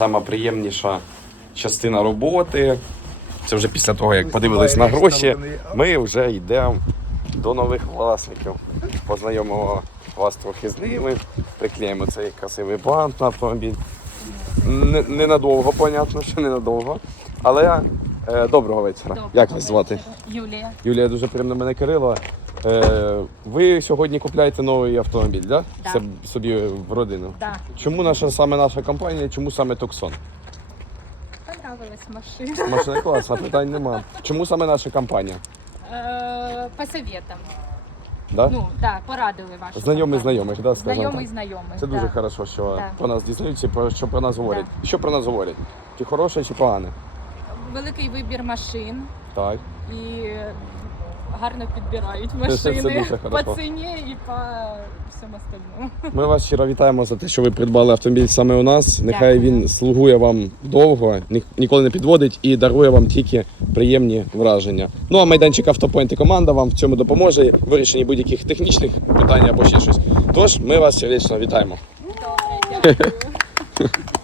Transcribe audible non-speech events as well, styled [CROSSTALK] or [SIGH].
Сама приємніша частина роботи. Це вже після того, як подивились на гроші, ми вже йдемо до нових власників. Познайомимо вас трохи з ними, приклеїмо цей красивий бант на автомобіль. Ненадовго, понятно, що ненадовго. Але е, доброго вечора. Як вас звати? Юлія. Юлія, дуже приємно мене Кирило. Е, ви сьогодні купляєте новий автомобіль, да? Да. Це собі в родину. Да. Чому наша саме наша компанія, чому саме Токсон? Понравилась машина. Машина класна, питань нема. Чому саме наша компанія? Е, По советам. Да? Ну, да, порадили вашу. Знайомий компанію. знайомих, да, Знайомий так. знайомий. Це дуже да. хорошо, що Да. про нас дізнаються, і про що про нас говорять. Що про нас говорять? Чи хороше, чи погане? Великий вибір машин Так. і гарно підбирають Це- це машини дуже хорошо. по ціні і по всьому остальному. [LAUGHS] Ми вас щиро вітаємо за те, що ви придбали автомобіль саме у нас. Нехай Дякую. він слугує вам довго, ні- ніколи не підводить і дарує вам тільки приємні враження. Ну а майданчик Автопойнт і команда вам в цьому допоможе в вирішенні будь-яких технічних питань або ще щось. Тож ми вас сердечно вітаємо. Добре, дякую. [LAUGHS]